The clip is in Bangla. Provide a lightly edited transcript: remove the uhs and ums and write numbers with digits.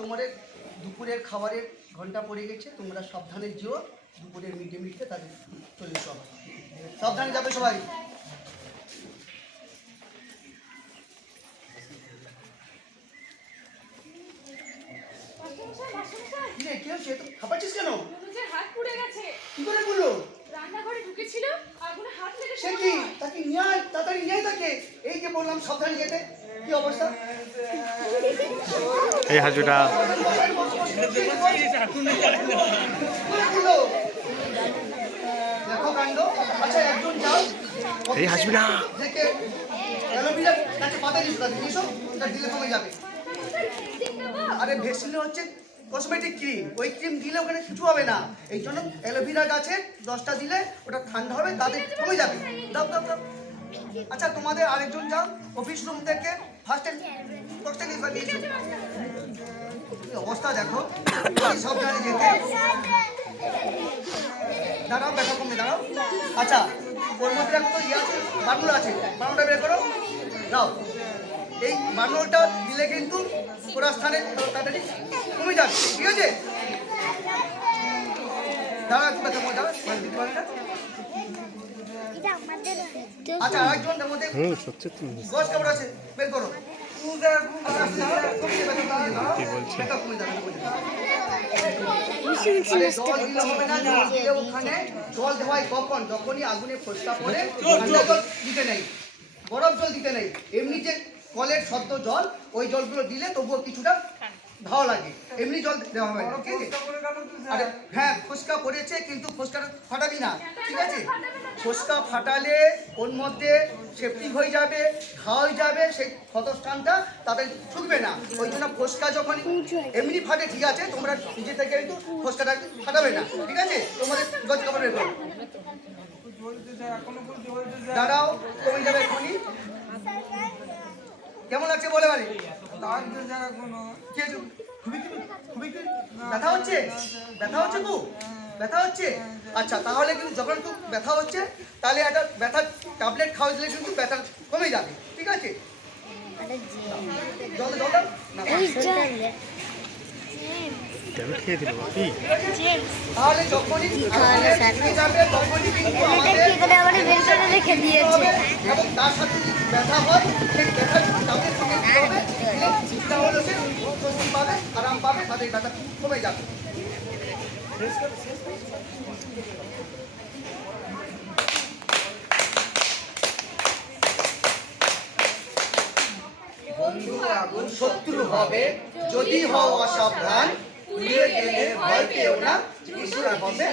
তোমাদের দুপুরের খাবারের ঘন্টা পড়ে গেছে, তোমরা সাবধানে যেও, দুপুরের মিড ডে মিলকে তাদের চলে এসো, সাবধানে যাবে সবাই। কি হচ্ছে? খাপাচ্ছিস কেন? হাত পুড়ে গেছে। কি করে বললো? রান্নাঘরে ঢুকেছিল, আগুনে হাত লেগে সে কি? তাকে নিয়ে আয়, তাড়াতাড়ি নিয়ে আয় তাকে। এই যে বললাম সাবধানে যেতে। কি অবস্থা? এই হাজুটা দেখো কাণ্ড। আচ্ছা একজন যাও, এই হাসবি না, দেখে অ্যালোভেরা কাছে পাতা দিস, তাকে দিস, তার দিলে কমে যাবে। আরে ভেসলিন হচ্ছে কসমেটিক ক্রিম, ওই ক্রিম দিলে ওখানে কিছু হবে না। এই জন্য অ্যালোভেরা গাছের 10টা দিলে ওটা ঠান্ডা হবে, তাদের কমে যাবে। দাও দাও দাও। আচ্ছা তোমাদের আরেকজন যাও অফিস রুম থেকে ফার্স্ট এড বক্সটা নিয়ে অবস্থা দেখো, সব জানে যেতে। দাঁড়াও, ব্যথা কমে দাঁড়াও। আচ্ছা ওর মধ্যে দেখো তো ইয়ে আছে, বার্নুল আছে, বার্নুলটা বের করো, দাও। এই বার্নুলটা দিলে কিন্তু ওরা স্থানে তাড়াতাড়ি কমে যাবে, ঠিক আছে? দাঁড়াও একটু ব্যথা কমে যাবে, দিতে পারবে না। আচ্ছা আরেকজনের মধ্যে গস কাপড় আছে, বের করো। ওখানে জল দেওয়াই কখন? যখনই আগুনে ফোসকা পড়ে, ঠান্ডা জল দিতে নেই, বরফ জল দিতে নেই। এমনি যে কলের সদ্য জল, ওই জলগুলো দিলে তবুও কিছুটা ভালো লাগে, এমনি জল দেওয়া হয় না, ঠিক আছে? আরে হ্যাঁ ফোসকা পড়েছে, কিন্তু ফোসকাটা ফাটাবি না, ঠিক আছে? ফোসকা ফাটালে ওর মধ্যে সেপ্টিক হয়ে যাবে, ঘা হয়ে যাবে, সেই ক্ষতস্থানটা তাদের ছুটবে না। ওই জন্য ফোসকা যখন এমনি ফাটে, ঠিক আছে, তোমরা নিজে থেকে কিন্তু ফোসকাটা ফাটাবে না, ঠিক আছে? তোমাদের গজ কাপড় বের করো, দাঁড়াও, কমে যাবে এখনই। কেমন লাগছে বলে বাড়ি? ব্যথা হচ্ছে? ব্যথা হচ্ছে খুব? ব্যথা হচ্ছে? আচ্ছা তাহলে কিন্তু যখন খুব ব্যথা হচ্ছে, তাহলে একটা ব্যথার ট্যাবলেট খাওয়া দিলে কিন্তু ব্যথা কমে যাবে, ঠিক আছে? জল জল দাও না, তাহলে যখনই যাবে তখনই কিন্তু এবং তার সাথে যদি ব্যথা হয়, সেই ব্যথার ট্যাবলেট সঙ্গে দিতে হবে, তাহলে সে স্বস্তি পাবে, আরাম পাবে, তাদের ব্যথা কমে যাবে। বন্ধু আগুন শত্রু হবে যদি হও অসাবধান, পুড়িয়ে গেলে ভয় পেও না, চিকিৎসা হবে।